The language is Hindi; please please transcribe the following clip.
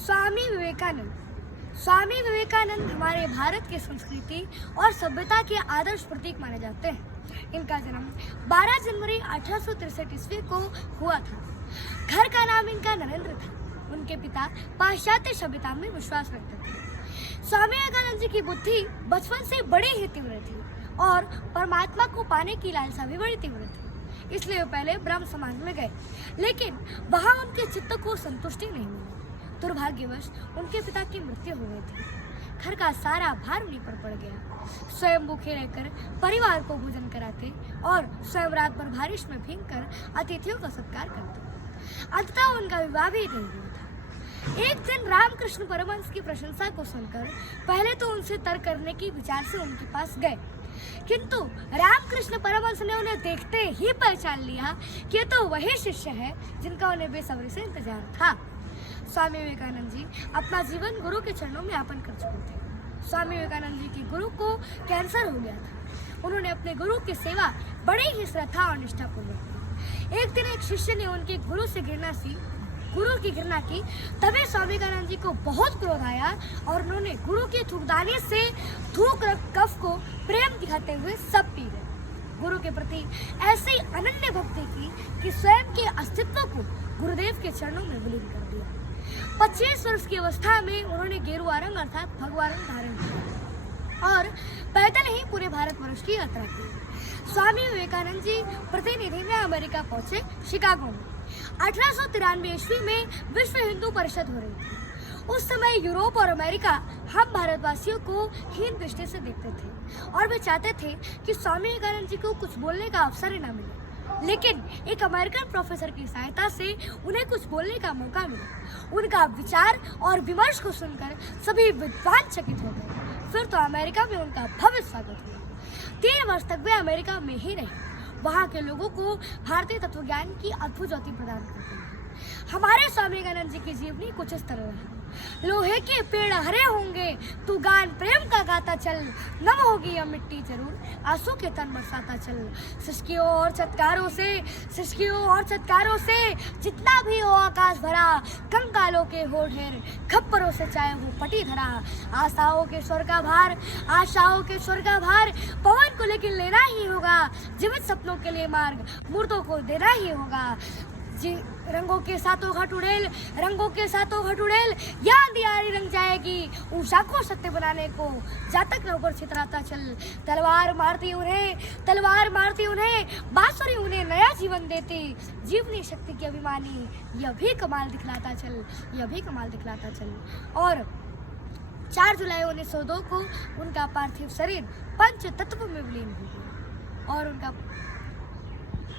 स्वामी विवेकानंद हमारे भारत की संस्कृति और सभ्यता के आदर्श प्रतीक माने जाते हैं। इनका जन्म 12 जनवरी 1863 ईस्वी को हुआ था। घर का नाम इनका नरेंद्र था। उनके पिता पाश्चात्य सभ्यता में विश्वास रखते थे। स्वामी विवेकानंद जी की बुद्धि बचपन से बड़ी ही तीव्र थी और परमात्मा को पाने की लालसा भी बड़ी तीव्र थी। इसलिए वे पहले ब्रह्म समाज में गए, लेकिन वहां उनके चित्त को संतुष्टि नहीं मिली। दुर्भाग्यवश उनके पिता की मृत्यु हो गई थी। घर का सारा भार उन्हीं पर पड़ गया। स्वयं भूखे रहकर परिवार को भोजन कराते और स्वयं रात भर बारिश में भीग कर अतिथियों का सत्कार करते। अंततः उनका विवाह भी नहीं हुआ था। एक दिन रामकृष्ण परमहंस की प्रशंसा को सुनकर पहले तो उनसे तर्क करने की विचार से उनके पास गए, किंतु रामकृष्ण परमहंस ने उन्हें देखते ही पहचान लिया कि ये तो वही शिष्य है जिनका उन्हें बेसब्री से इंतजार था। स्वामी विवेकानंद जी अपना जीवन गुरु के चरणों में अर्पण कर चुके थे। स्वामी विवेकानंद जी की गुरु को कैंसर हो गया था। उन्होंने अपने गुरु की सेवा बड़ी ही श्रद्धा और निष्ठापूर्वक की। एक दिन एक शिष्य ने उनके गुरु की घृणा की। तभी स्वामी विवेकानंद जी को बहुत क्रोध आया और उन्होंने गुरु की थूकदानी से थूक कफ को प्रेम दिखाते हुए सब पी गए। गुरु के प्रति ऐसी अनन्य भक्ति की कि स्वयं के अस्तित्व को गुरुदेव के चरणों में विलीन कर दिया। 25 वर्ष की अवस्था में उन्होंने गेरुआ रंग अर्थात भगवा रंग धारण किया और पैदल ही पूरे भारतवर्ष की यात्रा की। स्वामी विवेकानंद जी प्रतिनिधि में अमेरिका पहुंचे, शिकागो में। 1893 ईस्वी में विश्व हिंदू परिषद हो रही थी। उस समय यूरोप और अमेरिका हम भारतवासियों को हीन दृष्टि से देखते थे और वे चाहते थे कि स्वामी विवेकानंद जी को कुछ बोलने का अवसर ही न मिले। लेकिन एक अमेरिकन प्रोफेसर की सहायता से उन्हें कुछ बोलने का मौका मिला। उनका विचार और विमर्श को सुनकर सभी विद्वान चकित हो गए। फिर तो अमेरिका में उनका भव्य स्वागत हुआ। 3 वर्ष तक वे अमेरिका में ही रहे। वहाँ के लोगों को भारतीय तत्वज्ञान की अद्भुत ज्योति प्रदान करते हैं। हमारे स्वामी विवेकानंद जी की जीवनी कुछ इस तरह है। लोहे के पेड़ हरे होंगे, तू गान प्रेम का गाता चल, नम होगी यह मिट्टी जरूर, आंसू के तन बरसाता चल। सिसकियों और चटकारों से जितना भी हो आकाश भरा, कंकालों के हो ढेर, खप्परों से चाहे वो पटी धरा। आशाओं के स्वर का भार पवन को लेकिन लेना ही होगा। जीवित सपनों के लिए मार्ग मुर्दों को देना ही होगा। रंगों के सातों घट उड़ेल, या अंधियारी रंग जाएगी। उषा को सत्य बनाने को जातक नौकर छितराता चल। तलवार मारती उन्हें बांसुरी उन्हें नया जीवन देती। जीवनी शक्ति की अभिमानी यह भी कमाल दिखलाता चल। और 4 जुलाई 1902 को उनका पार्थिव शरीर पंच तत्व में विलीन हो गया और उनका